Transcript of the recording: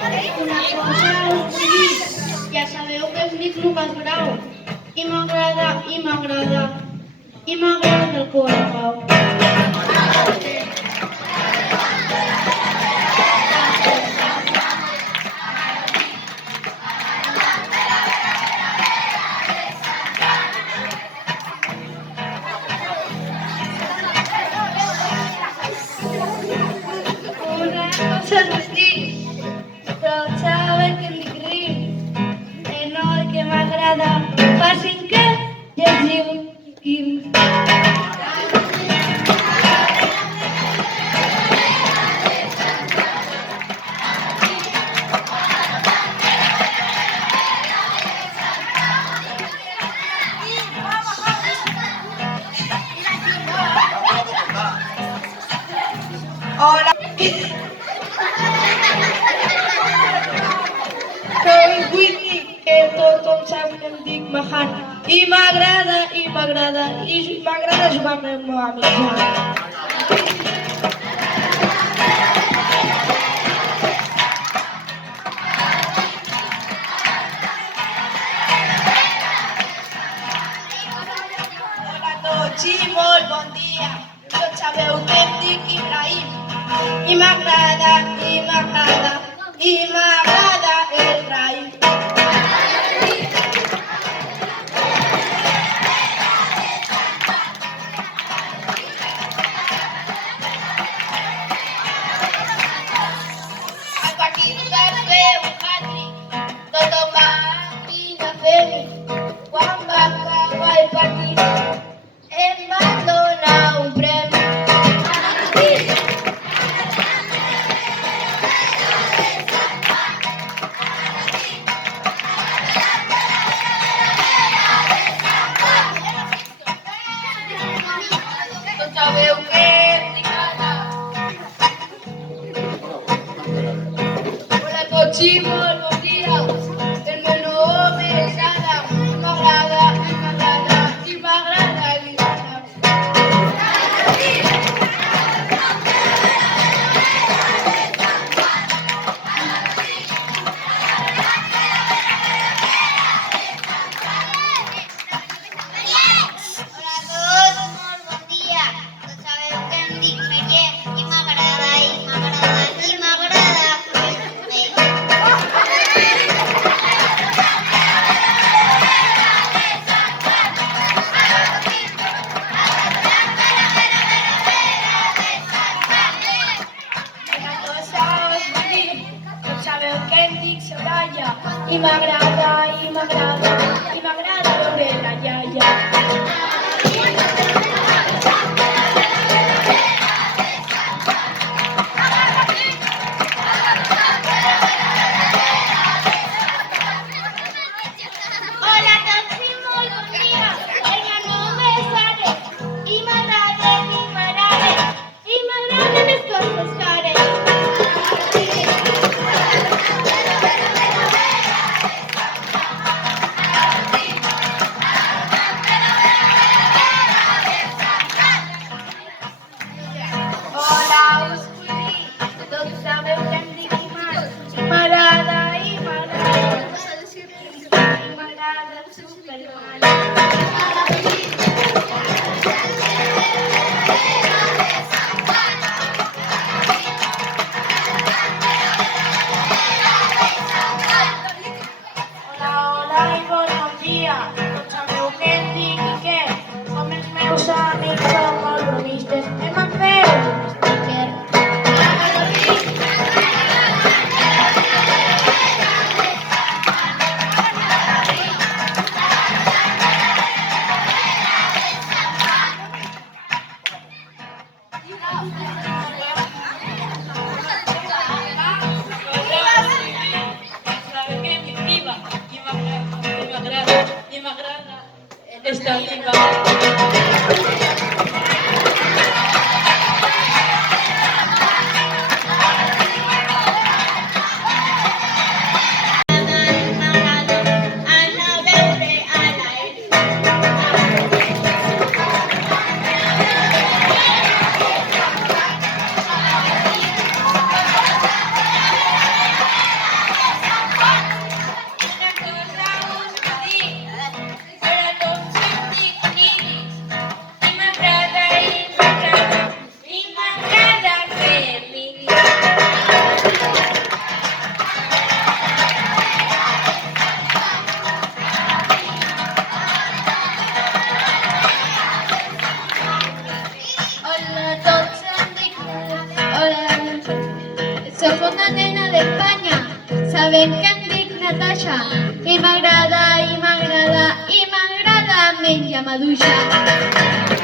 Una cosa us vull dir, ja sabeu que em dic Lucas Grau i m'agrada el Colacao. Una cosa us dic, però sabeu que em dic Rim, el que m'agrada fa cinquè i es diu Quim. Hola. Que us vull dir que tothom sap que em dic Mahan i m'agrada jugar amb el meu amic Joan. Hola a tots i molt bon dia. Tots sabeu que em dic Ibrahim i m'agrada el raïm. A partir del meu hat-trick, tothom va cridar femi. Quan va acabar el partit, em van donar un premi. Tots sabeu que em dic Anna. Hola a tots i molt bon dia. El meu nom és Adam. M'agrada l'Islàndia. Hola a tots, molt bon dia. Tots sabeu que em dic Meyer i m'agrada. Una cosa us vull dir, tots sabeu que em dic Soraya i m'agrada veure la iaia. Hola a tots i molt bon dia. El meu nom és Ares i m'agraden les coses cares. Hola, us vull dir, tots sabeu que em dic Iman i m'agrada el Superman. Hola i molt bon dia. Tots sabeu que em dic Iker. Com els meus amics són molt bromistes, em van fer un sticker. Està viva. una nena d'Espanya. Saben que em dic Natasha i m'agrada menjar maduixa.